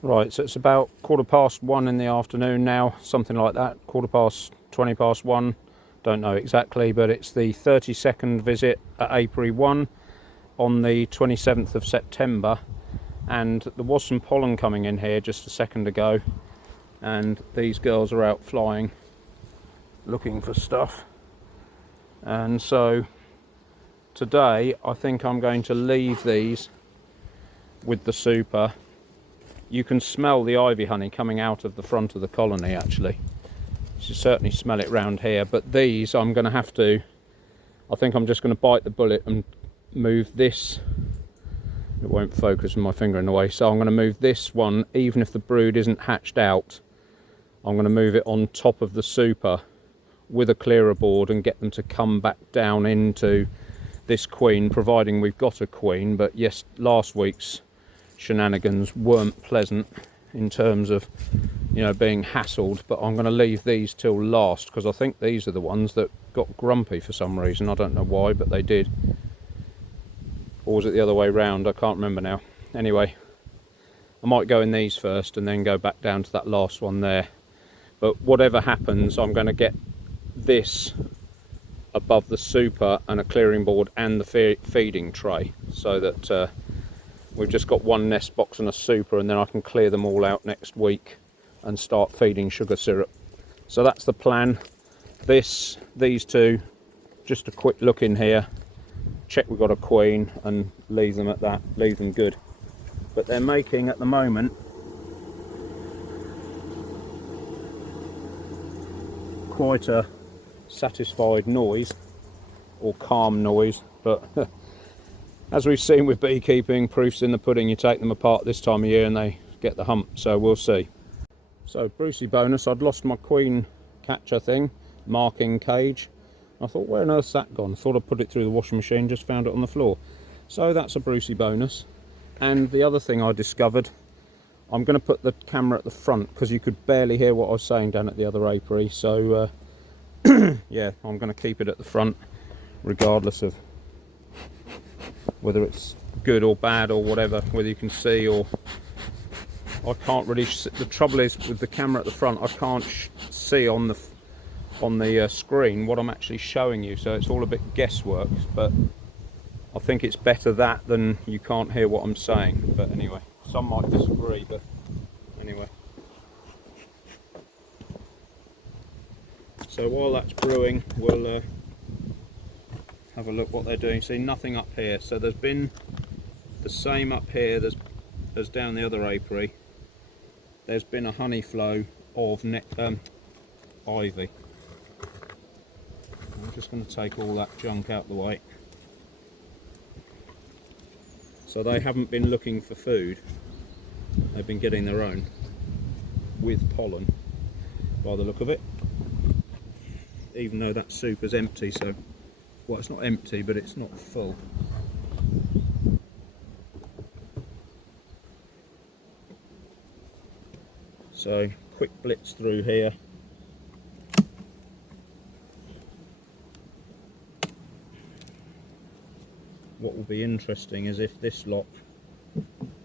Right, so it's about 1:15 in the afternoon now, something like that, 1:20 past 1, don't know exactly, but it's the 32nd visit at Apiary 1 on the 27th of September, and there was some pollen coming in here just a second ago, and these girls are out flying looking for stuff. And so today I think I'm going to leave these with the super. You can smell the ivy honey coming out of the front of the colony actually. You certainly smell it round here, but these I'm going to have to, I think I'm just going to bite the bullet and move this. It won't focus with my finger in the way, so I'm going to move this one, even if the brood isn't hatched out, I'm going to move it on top of the super with a clearer board and get them to come back down into this queen, providing we've got a queen. But yes, last week's shenanigans weren't pleasant in terms of, you know, being hassled, but I'm going to leave these till last because I think these are the ones that got grumpy for some reason. I don't know why, but they did. Or was it the other way round? I can't remember now. Anyway, I might go in these first and then go back down to that last one there. But whatever happens, I'm going to get this above the super and a clearing board and the feeding tray, so that we've just got one nest box and a super, and then I can clear them all out next week and start feeding sugar syrup. So that's the plan. These two, just a quick look in here, check we've got a queen and leave them at that, leave them good. But they're making at the moment quite a satisfied noise, or calm noise, but as we've seen with beekeeping, proof's in the pudding. You take them apart this time of year and they get the hump, so we'll see. So Brucey bonus, I'd lost my queen catcher thing, marking cage. I thought, where on earth's that gone? Thought I'd put it through the washing machine, just found it on the floor. So that's a Brucey bonus. And the other thing I discovered, I'm going to put the camera at the front because you could barely hear what I was saying down at the other apiary. So yeah, I'm going to keep it at the front regardless of whether it's good or bad or whatever, whether you can see or I can't really. The trouble is with the camera at the front, I can't see on the screen what I'm actually showing you, so it's all a bit guesswork. But I think it's better that than you can't hear what I'm saying. But anyway, some might disagree, but anyway. So while that's brewing, we'll have a look what they're doing. See, nothing up here, so there's been the same up here as down the other apiary. There's been a honey flow of ivy. I'm just going to take all that junk out the way. So they haven't been looking for food, they've been getting their own with pollen by the look of it, even though that super's empty. So, well, it's not empty, but it's not full. So quick blitz through here. What will be interesting is if this lot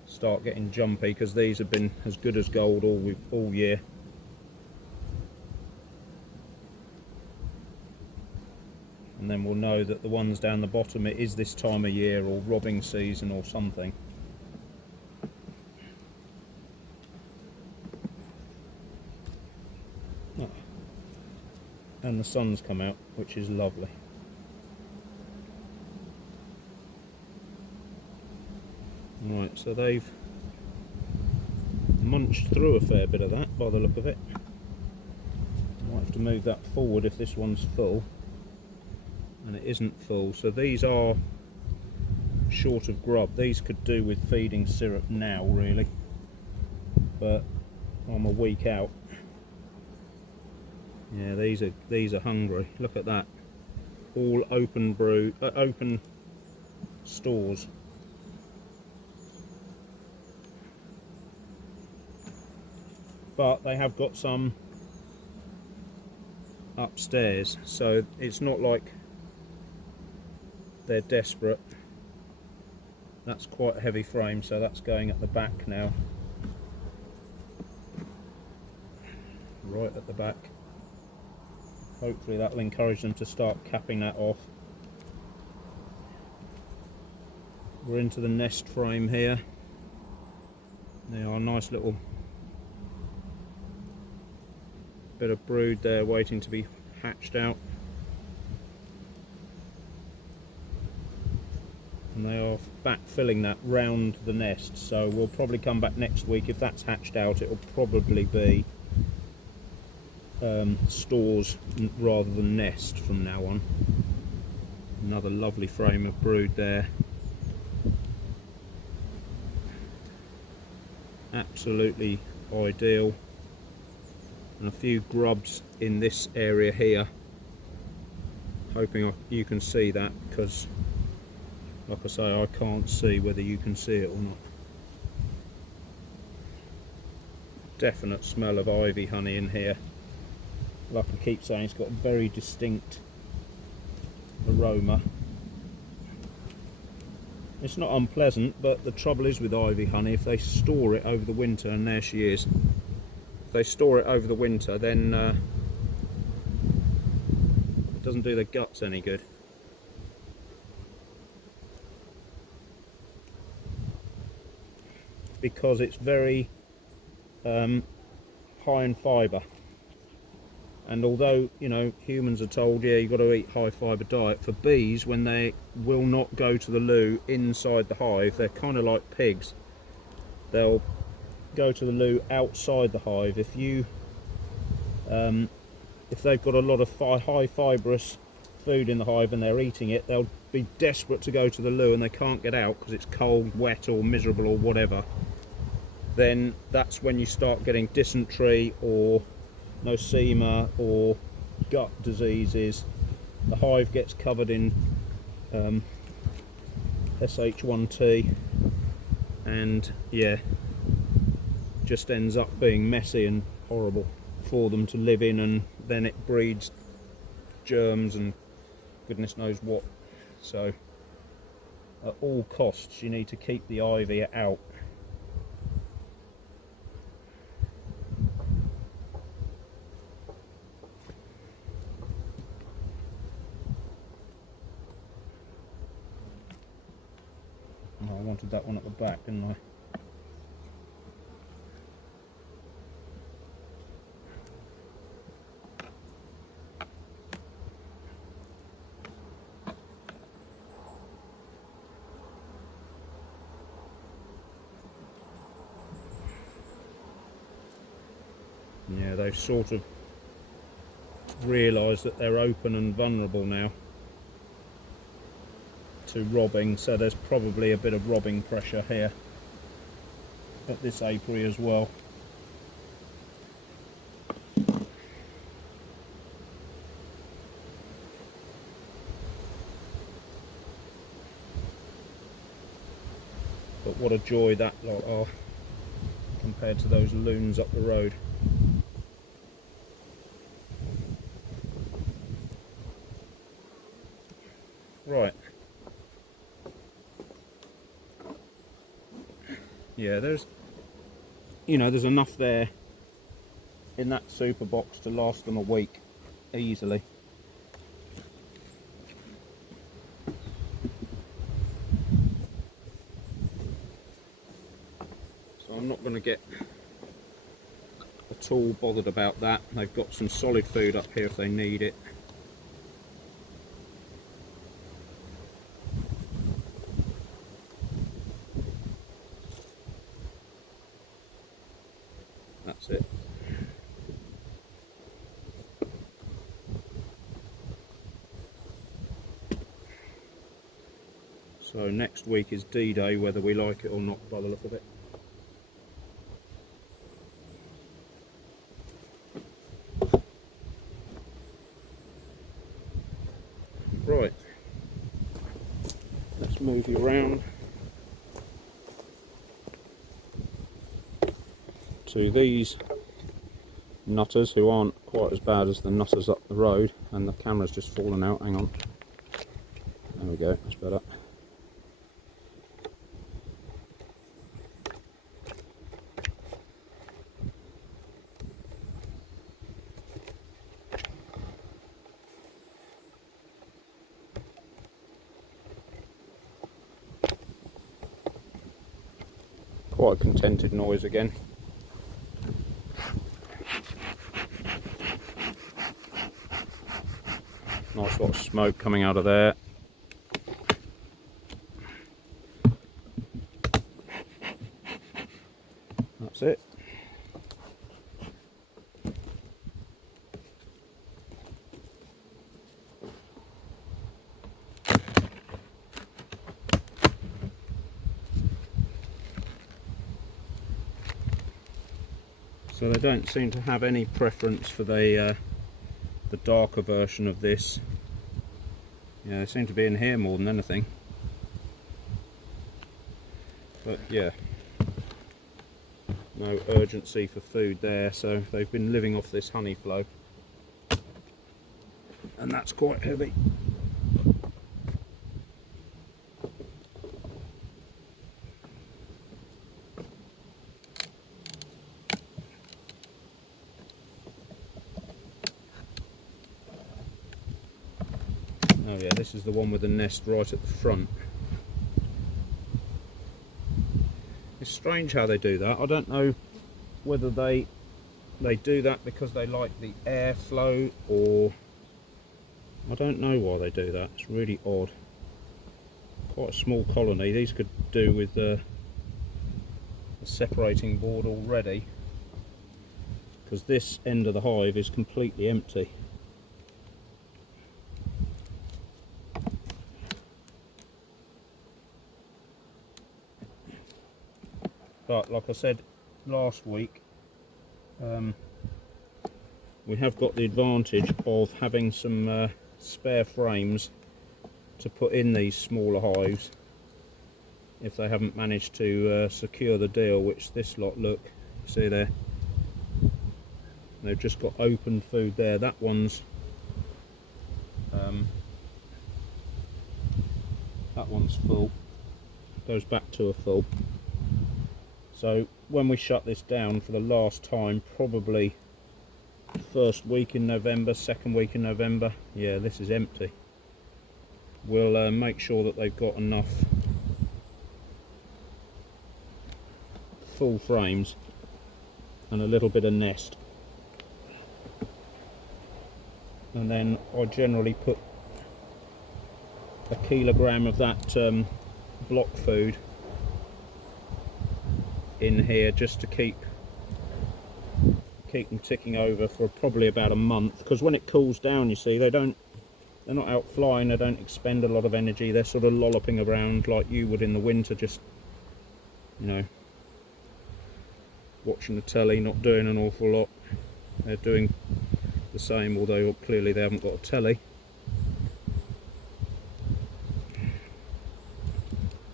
start getting jumpy, because these have been as good as gold all year. And then we'll know that the ones down the bottom, it is this time of year or robbing season or something. Oh. And the sun's come out, which is lovely. Right, so they've munched through a fair bit of that by the look of it. Might have to move that forward if this one's full. And it isn't full, so these are short of grub. These could do with feeding syrup now, really, but I'm a week out. Yeah, these are hungry. Look at that, all open open stores. But they have got some upstairs, so it's not like they're desperate. That's quite a heavy frame, so that's going at the back now. right at the back. Hopefully that will encourage them to start capping that off. We're into the nest frame here. There are a nice little bit of brood there waiting to be hatched out. And they are backfilling that round the nest, so we'll probably come back next week. If that's hatched out, it will probably be stores rather than nest from now on. Another lovely frame of brood there. Absolutely ideal. And a few grubs in this area here. Hoping you can see that, because like I say, I can't see whether you can see it or not. Definite smell of ivy honey in here. Like I keep saying, it's got a very distinct aroma. It's not unpleasant, but the trouble is with ivy honey, if they store it over the winter, and there she is. If they store it over the winter, then it doesn't do their guts any good. Because it's very high in fibre, and although, you know, humans are told, yeah, you've got to eat high fibre diet, for bees, when they will not go to the loo inside the hive, they're kind of like pigs. They'll go to the loo outside the hive. If you if they've got a lot of high fibrous food in the hive and they're eating it, they'll be desperate to go to the loo and they can't get out because it's cold, wet or miserable or whatever. Then that's when you start getting dysentery or nosema or gut diseases. The hive gets covered in SH1T, and yeah, just ends up being messy and horrible for them to live in, and then it breeds germs and goodness knows what. So at all costs you need to keep the ivy out. Oh, I wanted that one at the back, didn't I? Yeah, they've sort of realised that they're open and vulnerable now to robbing, so there's probably a bit of robbing pressure here at this apiary as well. But what a joy that lot are compared to those loons up the road. Right. Yeah, there's enough there in that super box to last them a week easily. So I'm not going to get at all bothered about that. They've got some solid food up here if they need it. That's it. So next week is D-Day, whether we like it or not by the look of it. Right, let's move you around to these nutters, who aren't quite as bad as the nutters up the road, and the camera's just fallen out. Hang on, there we go, that's better. quite a contented noise again. Nice lot of smoke coming out of there. That's it. So they don't seem to have any preference for the darker version of this. Yeah, they seem to be in here more than anything. But yeah, no urgency for food there, so they've been living off this honey flow, and that's quite heavy. Oh yeah, this is the one with the nest right at the front. It's strange how they do that. I don't know whether they do that because they like the airflow, or I don't know why they do that. It's really odd. Quite a small colony. These could do with a separating board already, because this end of the hive is completely empty. But like I said last week, we have got the advantage of having some spare frames to put in these smaller hives if they haven't managed to secure the deal, which this lot, look, see there, they've just got open food there. That one's full, goes back to a full. So when we shut this down for the last time, probably first week in November, second week in November, yeah, this is empty. We'll make sure that they've got enough full frames and a little bit of nest. And then I generally put a kilogram of that block food in here just to keep them ticking over for probably about a month, because when it cools down, you see, they're not out flying, they don't expend a lot of energy, they're sort of lolloping around like you would in the winter, just, you know, watching the telly, not doing an awful lot. They're doing the same, although clearly they haven't got a telly.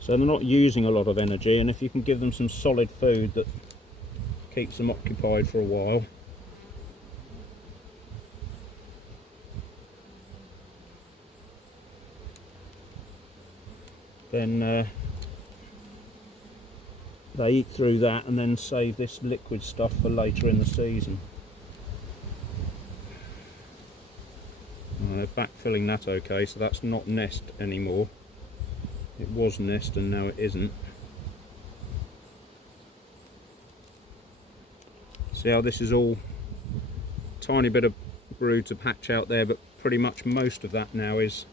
So they're not using a lot of energy, and if you can give them some solid food that keeps them occupied for a while, then they eat through that and then save this liquid stuff for later in the season. They're backfilling that okay, so that's not nest anymore. It was nest and now it isn't. See how this is all tiny bit of brood to patch out there, but pretty much most of that now is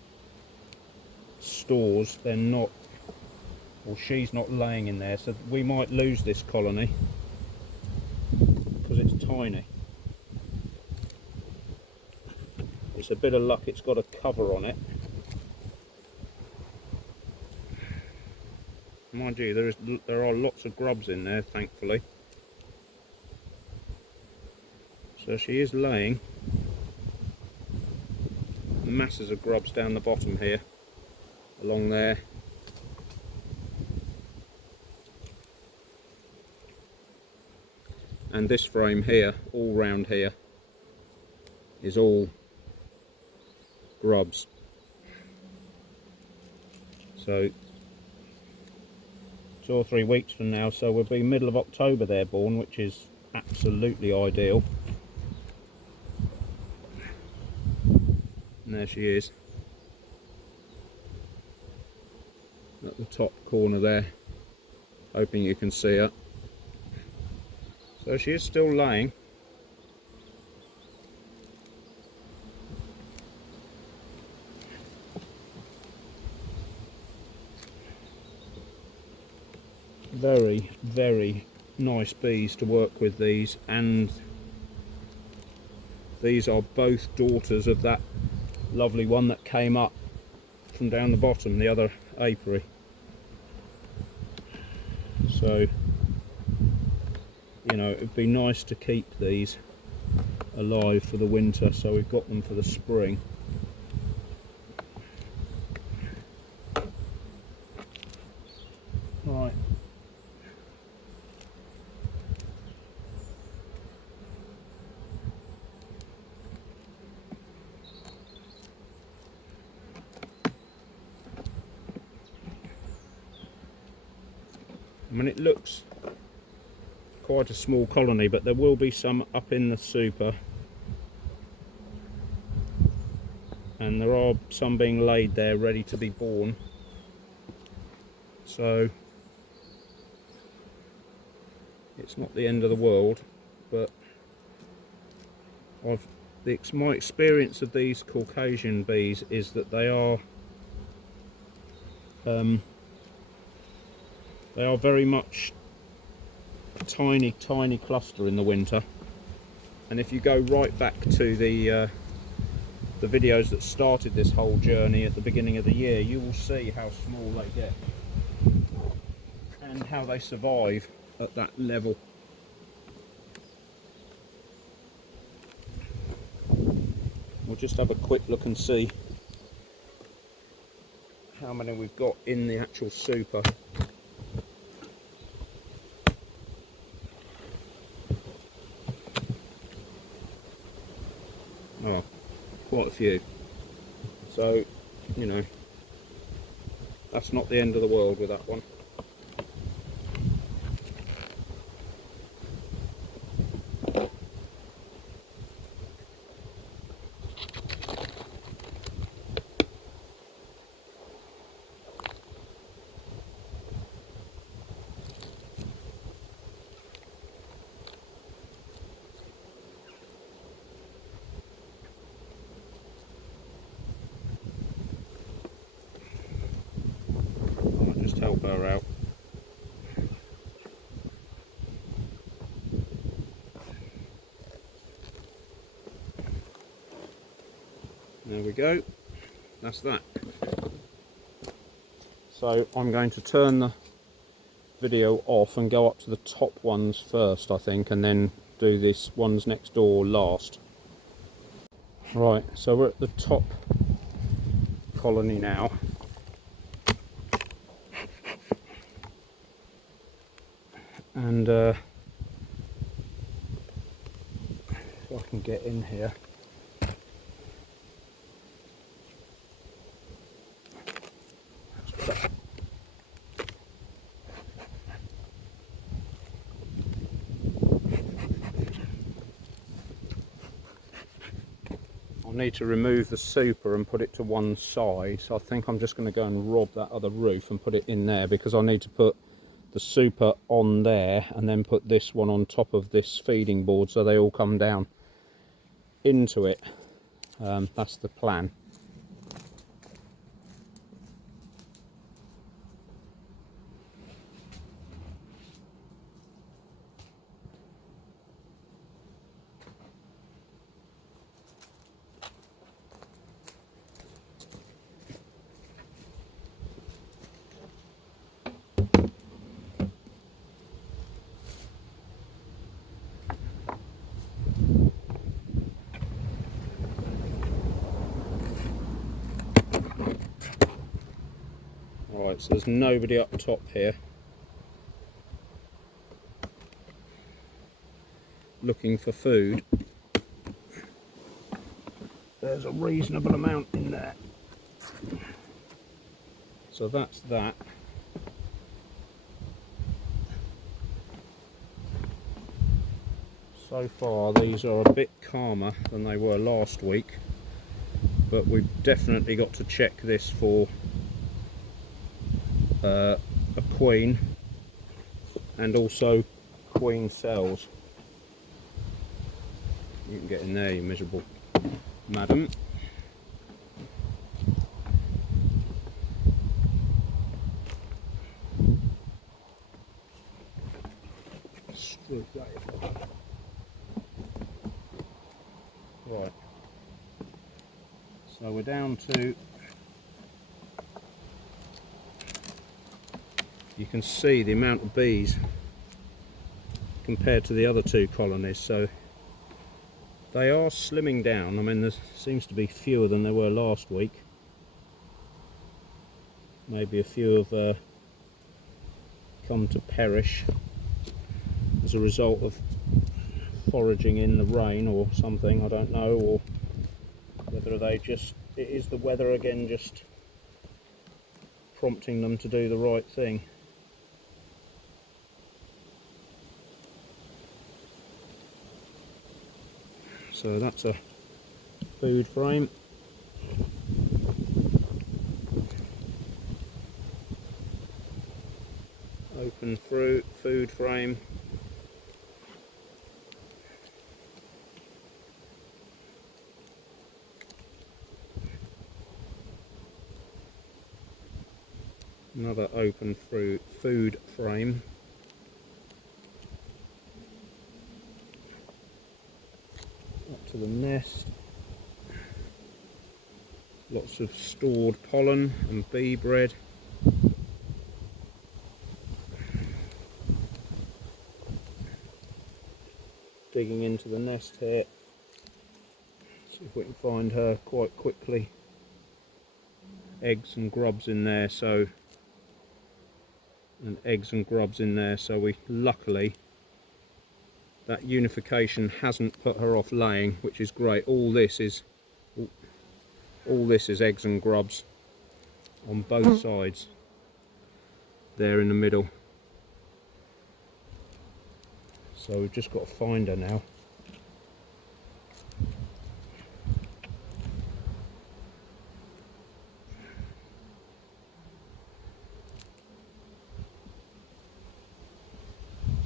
stores. They're not, or she's not laying in there, so we might lose this colony because it's tiny. It's a bit of luck it's got a cover on it. Mind you, there are lots of grubs in there, thankfully. So she is laying masses of grubs down the bottom here, along there. And this frame here, all round here, is all grubs. So 2 or 3 weeks from now, so we'll be middle of October they're born, which is absolutely ideal. And there she is, at the top corner there, hoping you can see her. So she is still laying. Very, very nice bees to work with, these, and these are both daughters of that lovely one that came up from down the bottom, the other apiary. So, you know, it'd be nice to keep these alive for the winter, so we've got them for the spring. Right. I mean, it looks quite a small colony, but there will be some up in the super, and there are some being laid there ready to be born. So it's not the end of the world, but my experience of these Caucasian bees is that they are very much a tiny cluster in the winter, and if you go right back to the videos that started this whole journey at the beginning of the year, you will see how small they get and how they survive at that level. We'll just have a quick look and see how many we've got in the actual super. Oh, quite a few. So, you know, that's not the end of the world with that one. Just help her out. There we go. That's that. So I'm going to turn the video off and go up to the top ones first, I think, and then do this ones next door last. Right, so we're at the top colony now. And if I can get in here. I'll need to remove the super and put it to one side, so I think I'm just going to go and rob that other roof and put it in there, because I need to put the super on there and then put this one on top of this feeding board so they all come down into it. That's the plan. Right, so there's nobody up top here looking for food. There's a reasonable amount in there. So that's that. So far these are a bit calmer than they were last week, but we've definitely got to check this for a queen and also queen cells. You can get in there, you miserable madam. Right, so we're down to, you can see the amount of bees compared to the other two colonies, so they are slimming down. I mean, there seems to be fewer than there were last week. Maybe a few have come to perish as a result of foraging in the rain or something, I don't know, or whether they just, it is the weather again just prompting them to do the right thing. So that's a food frame. Open through food frame. Another open through food frame. Up to the nest. Lots of stored pollen and bee bread. Digging into the nest here. See if we can find her quite quickly. Eggs and grubs in there, so we luckily, that unification hasn't put her off laying, which is great. All this is eggs and grubs on both sides there in the middle. So we've just got to find her now.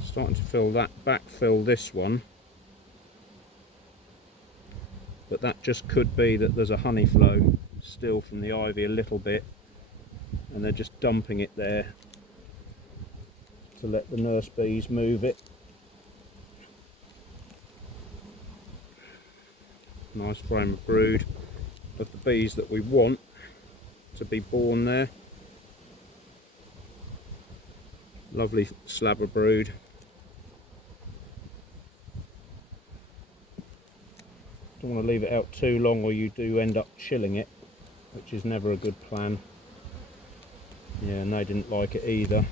Starting to fill that, backfill this one, but that just could be that there's a honey flow still from the ivy a little bit, and they're just dumping it there to let the nurse bees move it. Nice frame of brood of the bees that we want to be born there. Lovely slab of brood. Don't want to leave it out too long or you do end up chilling it, which is never a good plan. Yeah, and they didn't like it either.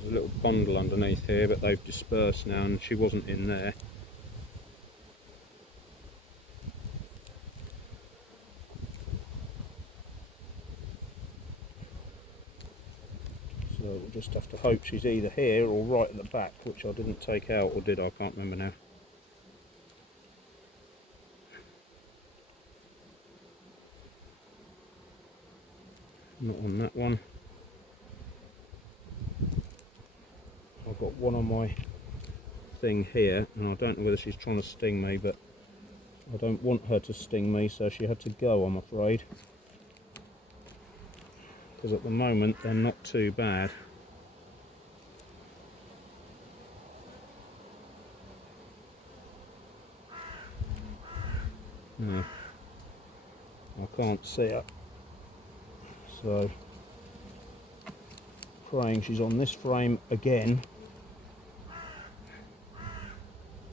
There's a little bundle underneath here, but they've dispersed now and she wasn't in there. So we'll just have to hope she's either here or right at the back, which I didn't take out, or did I? Can't remember now. Not on that one. I've got one on my thing here, and I don't know whether she's trying to sting me, but I don't want her to sting me, so she had to go, I'm afraid. Because at the moment they're not too bad. No, I can't see her, so praying she's on this frame again.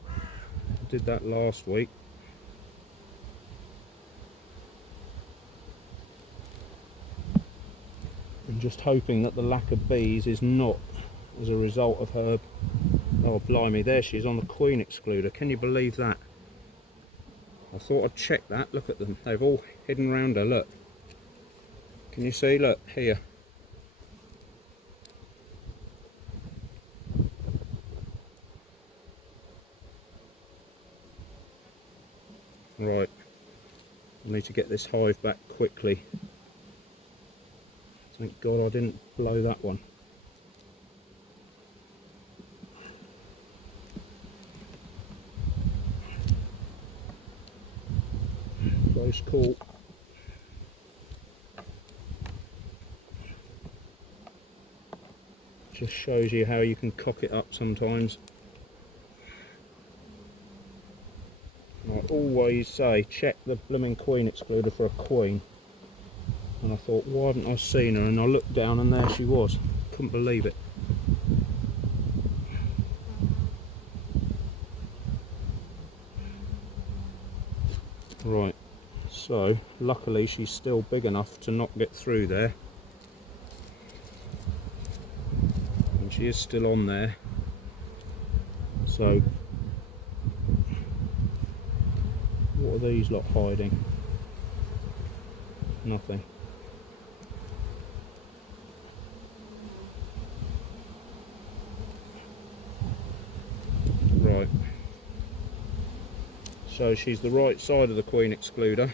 I did that last week. I'm just hoping that the lack of bees is not as a result of her. Oh blimey, there she is on the queen excluder. Can you believe that? I thought I'd check that. Look at them, they've all hidden round her. Look, can you see? Look here. Right, I need to get this hive back quickly. Thank God I didn't blow that one. Close call. Just shows you how you can cock it up sometimes. And I always say check the blooming queen excluder for a queen. And I thought, why haven't I seen her? And I looked down and there she was. Couldn't believe it. Right, so luckily she's still big enough to not get through there. And she is still on there. So, what are these lot hiding? Nothing. Right. So she's the right side of the queen excluder.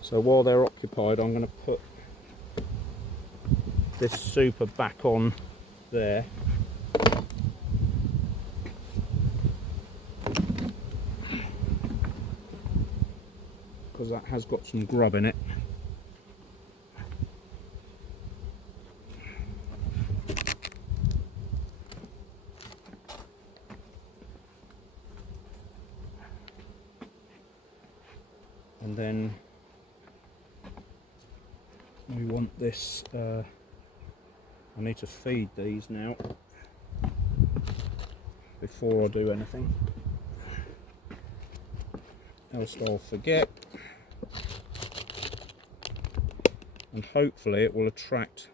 So while they're occupied, I'm going to put this super back on there. Because that has got some grub in it. And then we want this, I need to feed these now before I do anything, else I'll forget, and hopefully it will attract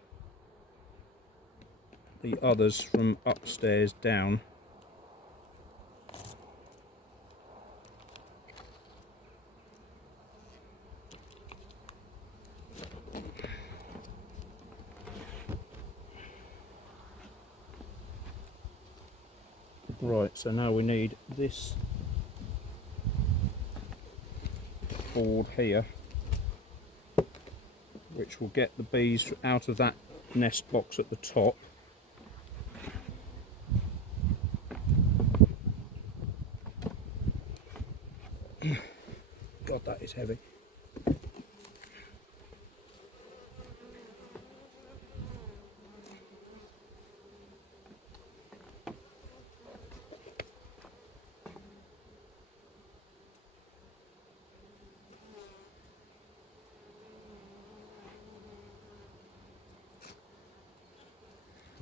the others from upstairs down. Right, so now we need this board here, which will get the bees out of that nest box at the top. God, that is heavy.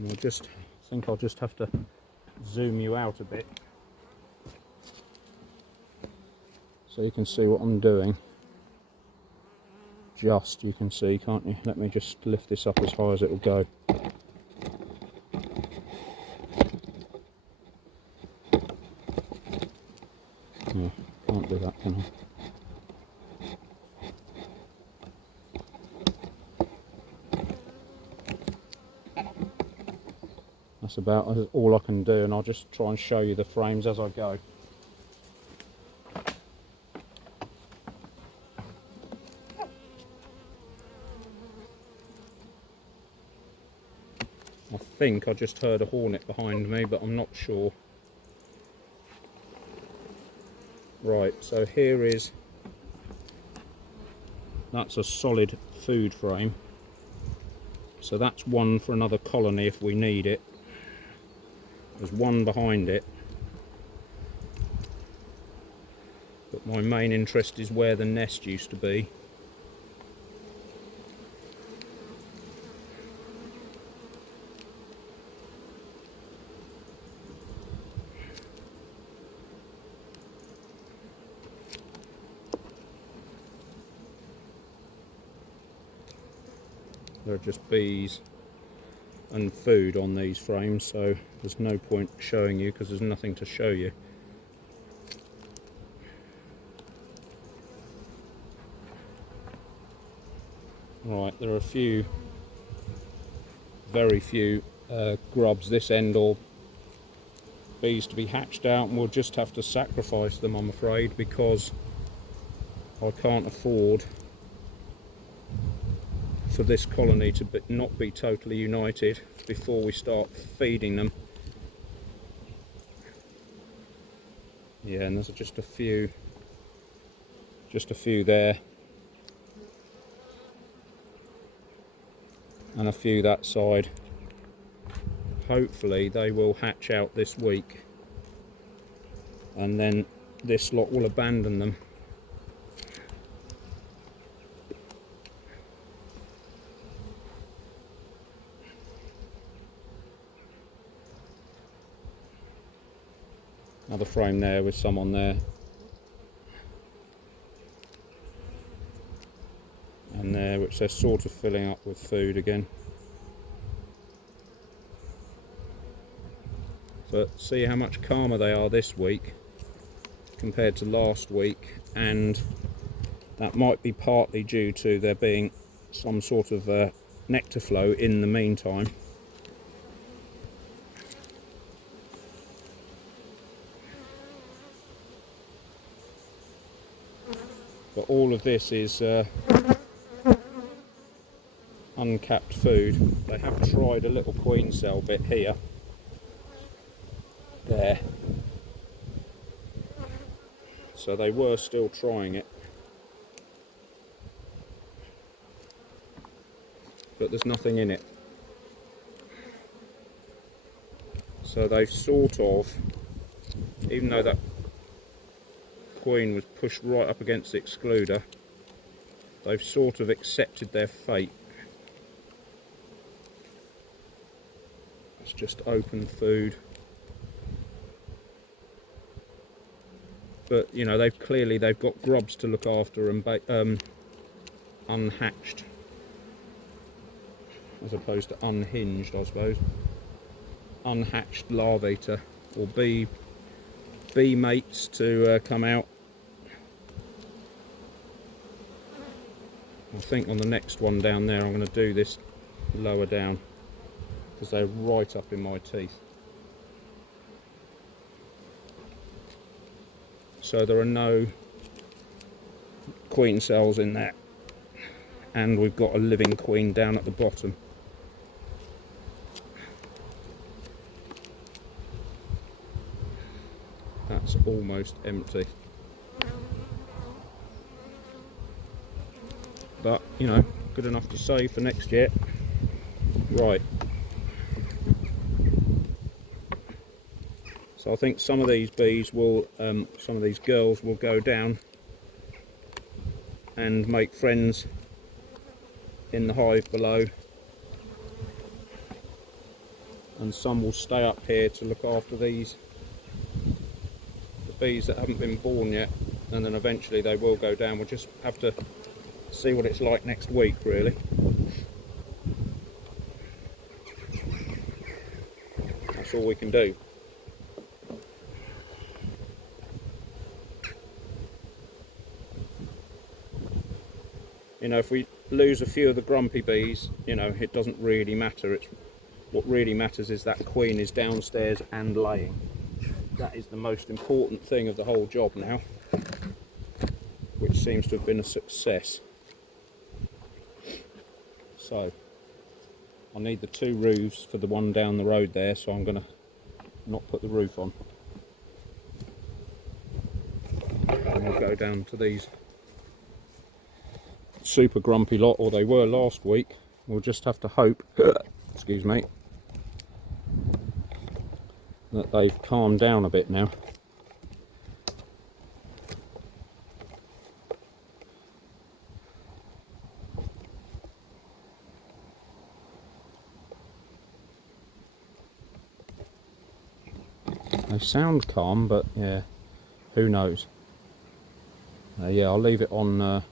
And I think I'll just have to zoom you out a bit so you can see what I'm doing. Just, you can see, can't you? Let me just lift this up as high as it will go. Yeah, can't do that, can I? That's about all I can do, and I'll just try and show you the frames as I go. I think I just heard a hornet behind me, but I'm not sure. Right, so here is, that's a solid food frame. So that's one for another colony if we need it. There's one behind it, but my main interest is where the nest used to be. There are just bees and food on these frames, so there's no point showing you because there's nothing to show you. Right, there are a few, very few grubs this end, or bees to be hatched out, and we'll just have to sacrifice them, I'm afraid, because I can't afford for this colony to not be totally united before we start feeding them. Yeah, and there's just a few there, and a few that side. Hopefully they will hatch out this week, and then this lot will abandon them. Another frame there with some on there, and there, which they're sort of filling up with food again. But see how much calmer they are this week compared to last week, and that might be partly due to there being some sort of nectar flow in the meantime. But all of this is uncapped food. They have tried a little queen cell bit here, there, so they were still trying it, but there's nothing in it. So they've sort of, even though that queen was pushed right up against the excluder, they've sort of accepted their fate. It's just open food. But you know, they've got grubs to look after and unhatched, as opposed to unhinged, I suppose. Unhatched larvae to, or bee mates to come out. I think on the next one down there I'm going to do this lower down, because they're right up in my teeth. So there are no queen cells in there, and we've got a living queen down at the bottom. That's almost empty. But, you know, good enough to save for next year. Right. So I think some of these bees will, some of these girls will go down and make friends in the hive below, and some will stay up here to look after these, the bees that haven't been born yet, and then eventually they will go down. We'll just have to see what it's like next week, really. That's all we can do. You know, if we lose a few of the grumpy bees, you know, it doesn't really matter. It's what really matters is that queen is downstairs and laying. That is the most important thing of the whole job now, which seems to have been a success. So I need the two roofs for the one down the road there, so I'm going to not put the roof on, and we'll go down to these super grumpy lot, or they were last week. We'll just have to hope excuse me, that they've calmed down a bit now. They sound calm, but yeah, who knows. Yeah, I'll leave it on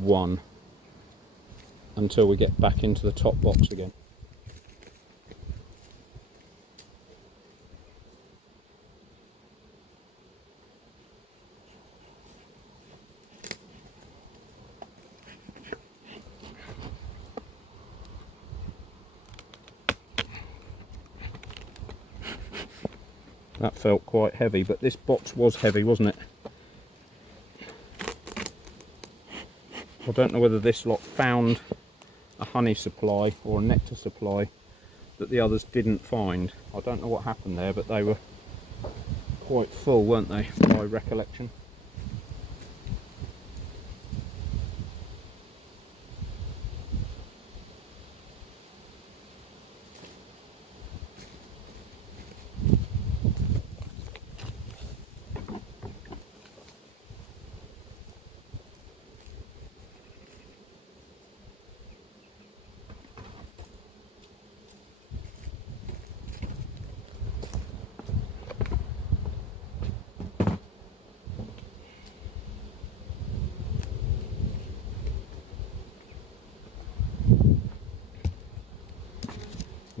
1 until we get back into the top box again. That felt quite heavy, but this box was heavy, wasn't it? I don't know whether this lot found a honey supply or a nectar supply that the others didn't find. I don't know what happened there, but they were quite full, weren't they, by recollection?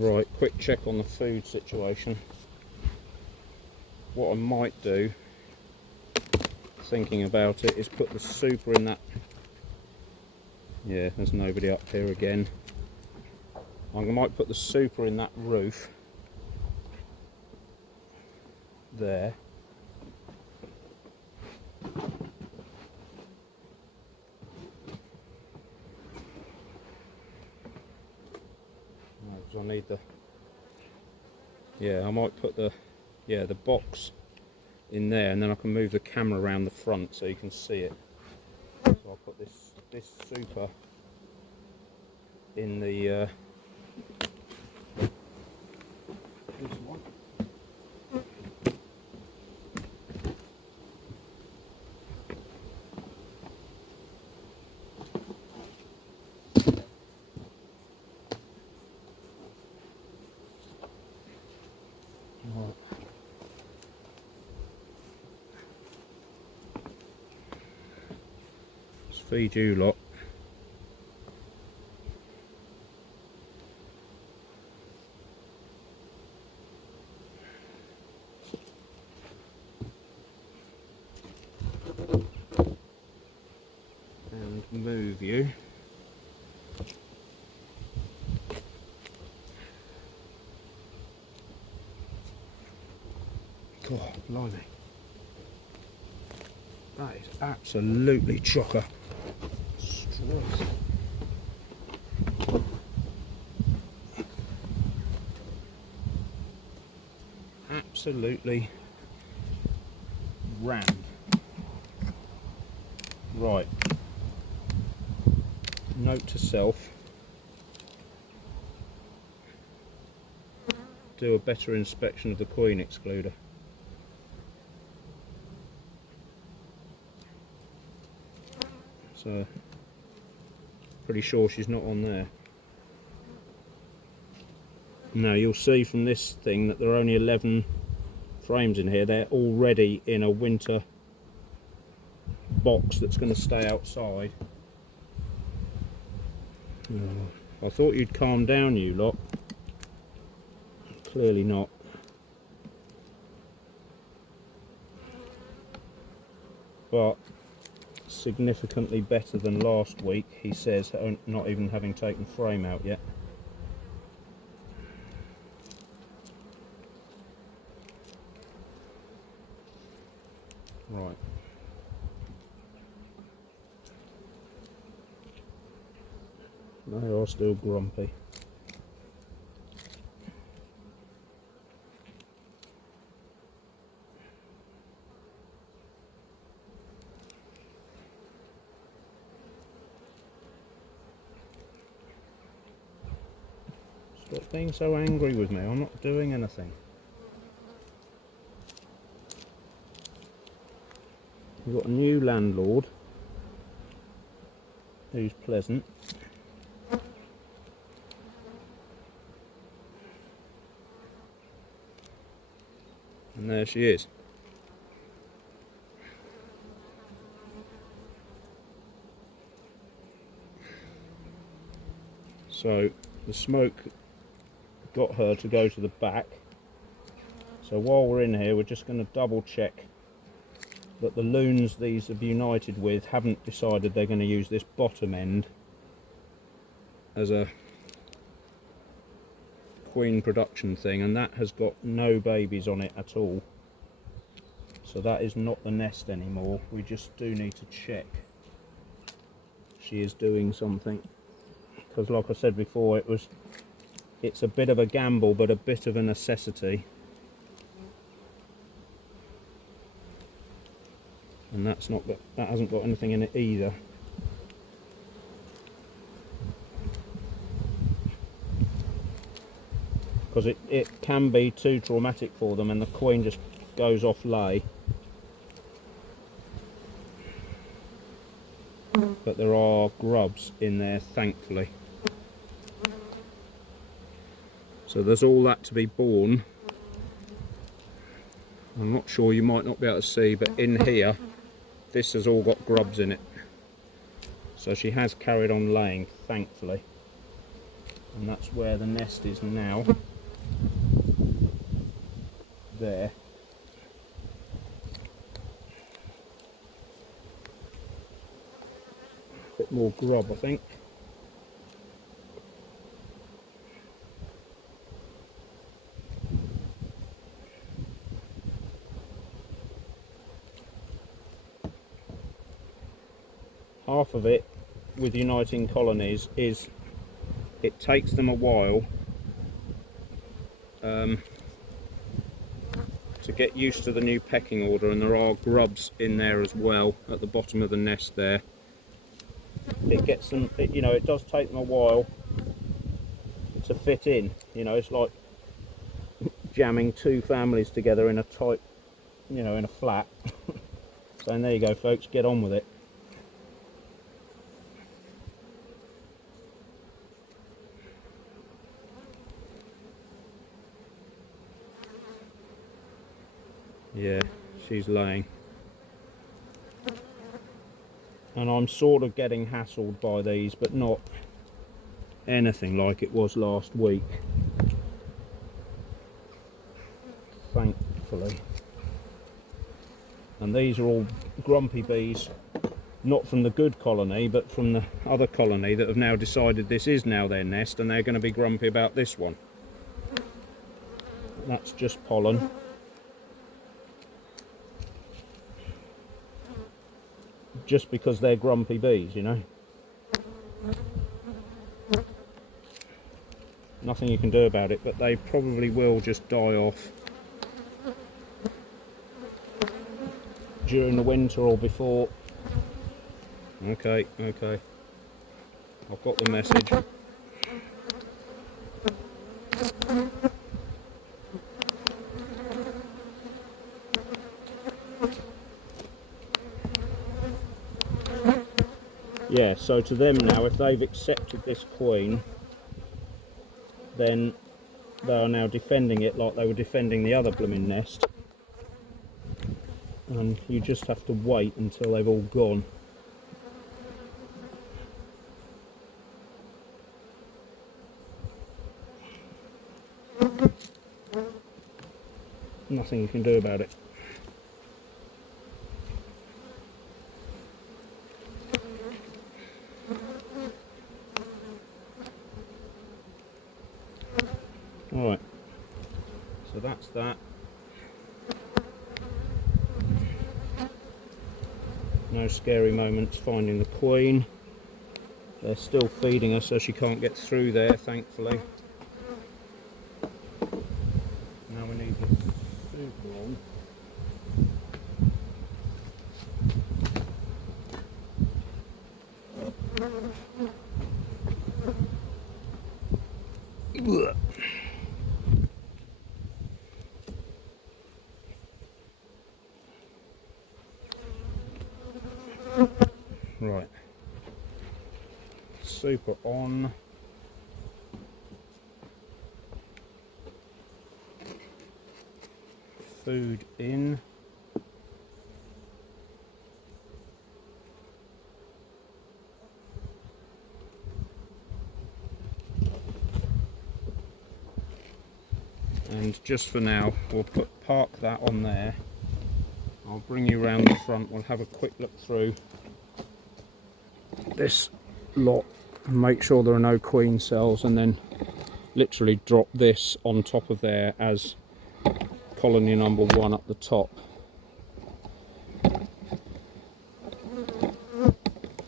Right, quick check on the food situation. What I might do, thinking about it, is put the super in that. Yeah, there's nobody up here again. I might put the super in that roof there. I need the, yeah, I might put the, yeah, the box in there, and then I can move the camera around the front so you can see it. So I'll put this super in the this one. Feed you lot. And move you. God, blimey. That is absolutely chocker. Absolutely rammed. Right. Note to self. Do a better inspection of the queen excluder. So, pretty sure she's not on there. Now you'll see from this thing that there are only 11 frames in here. They're already in a winter box that's going to stay outside. I thought you'd calm down, you lot. Clearly not. But significantly better than last week, he says, not even having taken frame out yet. Right. They are still grumpy. Stop being so angry with me, I'm not doing anything. We've got a new landlord who's pleasant. And there she is. So the smoke got her to go to the back. So while we're in here, we're just going to double check that the loons these have united with haven't decided they're going to use this bottom end as a queen production thing, and that has got no babies on it at all. So that is not the nest anymore. We just do need to check she is doing something, because like I said before, it's a bit of a gamble but a bit of a necessity. And that hasn't got anything in it either. Because it can be too traumatic for them and the queen just goes off lay. But there are grubs in there, thankfully. So there's all that to be born. I'm not sure, you might not be able to see, but in here, this has all got grubs in it. So she has carried on laying, thankfully. And that's where the nest is now. There. A bit more grub, I think. Half of it with uniting colonies is it takes them a while to get used to the new pecking order, and there are grubs in there as well at the bottom of the nest there. It gets them, you know, it does take them a while to fit in. You know, it's like jamming two families together in a tight, you know, in a flat. So there you go, folks, get on with it. Yeah, she's laying. And I'm sort of getting hassled by these, but not anything like it was last week. Thankfully. And these are all grumpy bees, not from the good colony, but from the other colony that have now decided this is now their nest, and they're going to be grumpy about this one. That's just pollen. Just because they're grumpy bees, you know. Nothing you can do about it, but they probably will just die off during the winter or before. Okay, okay. I've got the message. Yeah, so to them now, if they've accepted this queen, then they are now defending it like they were defending the other blooming nest. And you just have to wait until they've all gone. Nothing you can do about it. Alright, so that's that. No scary moments finding the queen. They're still feeding her so she can't get through there, thankfully. Now we need the super on. Right, super on. Food in. And just for now, we'll park that on there. I'll bring you round the front, we'll have a quick look through this lot and make sure there are no queen cells, and then literally drop this on top of there as colony number 1 up the top.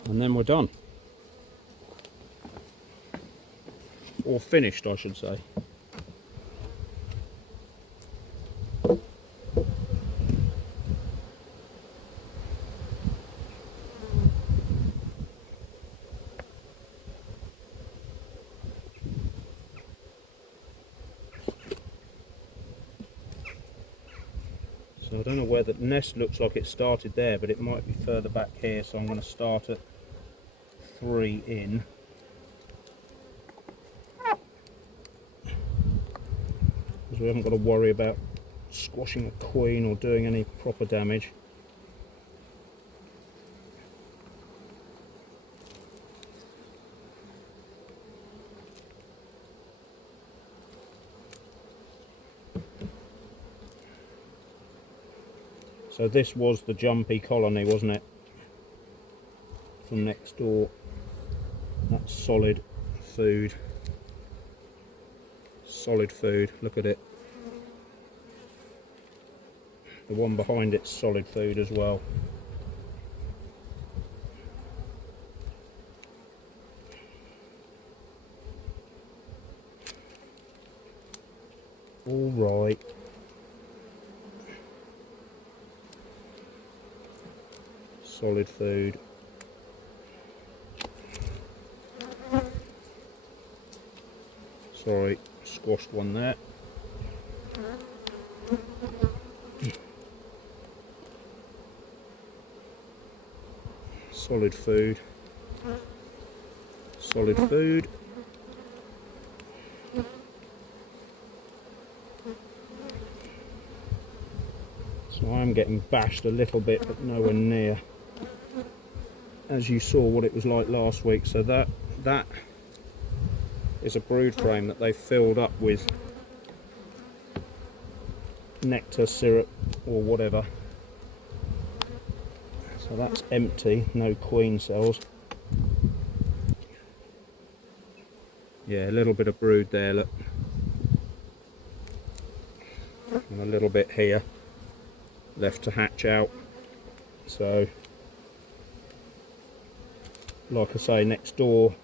And then we're done. Or finished, I should say. So I don't know where the nest looks like it started there, but it might be further back here, so I'm going to start at 3 in. Because we haven't got to worry about squashing a queen or doing any proper damage. So this was the jumpy colony, wasn't it? From next door. That's solid food. Solid food, look at it. The one behind it's solid food as well. All right. Solid food. Sorry, squashed one there. Solid food. Solid food. So I'm getting bashed a little bit, but nowhere near as you saw what it was like last week. So that is a brood frame that they filled up with nectar, syrup or whatever. So that's empty, no queen cells. Yeah, a little bit of brood there, look. And a little bit here left to hatch out. So like I say, next door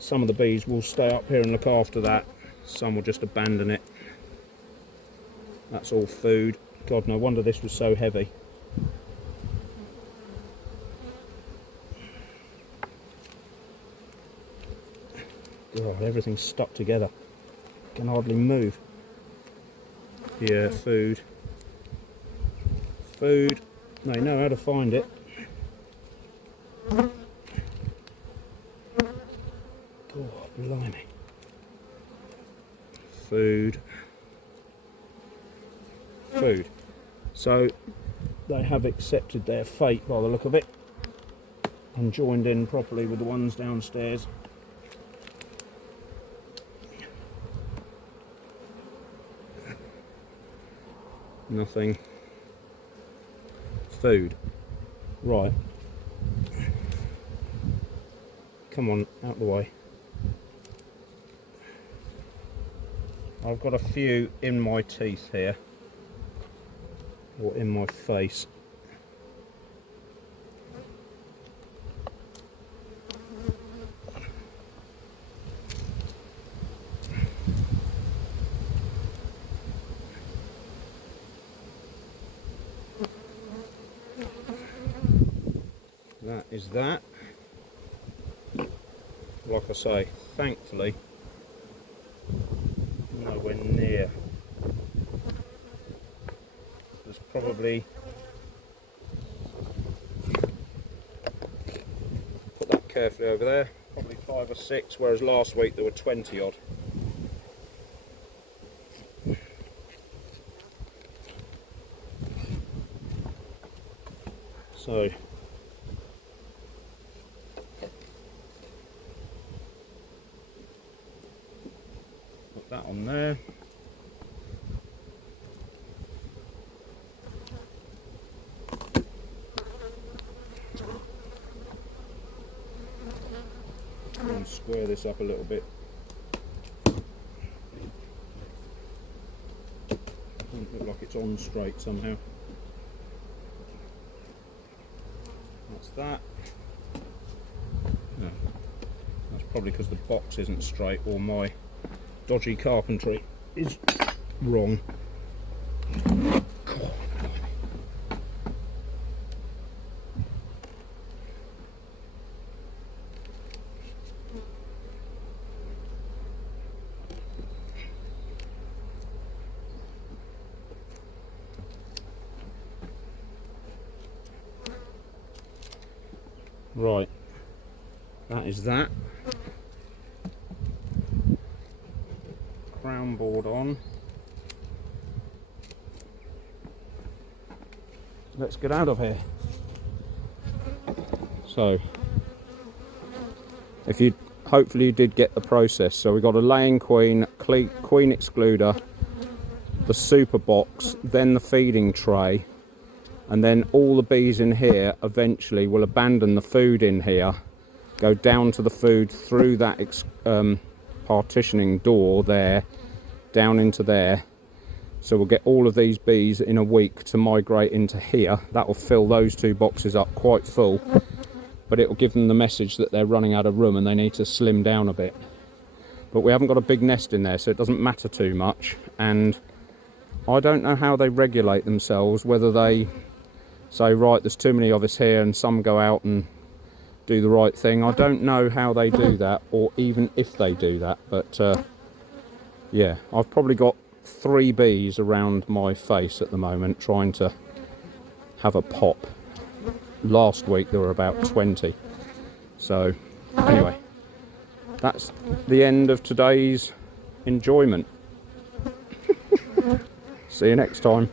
some of the bees will stay up here and look after that, some will just abandon it. That's all food. God, no wonder this was so heavy. God, everything's stuck together, can hardly move. Yeah, food, they know how to find it. Oh, blimey. Food. So they have accepted their fate by the look of it and joined in properly with the ones downstairs. Nothing. Food. Right. Come on, out the way. I've got a few in my teeth here, or in my face. That is that. Like I say, thankfully, nowhere near. There's probably, put that carefully over there, probably 5 or 6, whereas last week there were 20 odd. So put that on there. And square this up a little bit. Doesn't look like it's on straight somehow. That's that. No, that's probably because the box isn't straight or my dodgy carpentry is wrong. Right, that is that. Crown board on. Let's get out of here. So, hopefully you did get the process. So we got a laying queen, queen excluder, the super box, then the feeding tray, and then all the bees in here eventually will abandon the food in here, go down to the food through that partitioning door there, down into there. So we'll get all of these bees in a week to migrate into here. That will fill those two boxes up quite full, but it will give them the message that they're running out of room and they need to slim down a bit. But we haven't got a big nest in there, so it doesn't matter too much. And I don't know how they regulate themselves, whether they say, right, there's too many of us here, and some go out and do the right thing. I don't know how they do that, or even if they do that, but yeah, I've probably got 3 bees around my face at the moment trying to have a pop. Last week there were about 20. So anyway, that's the end of today's enjoyment. See you next time.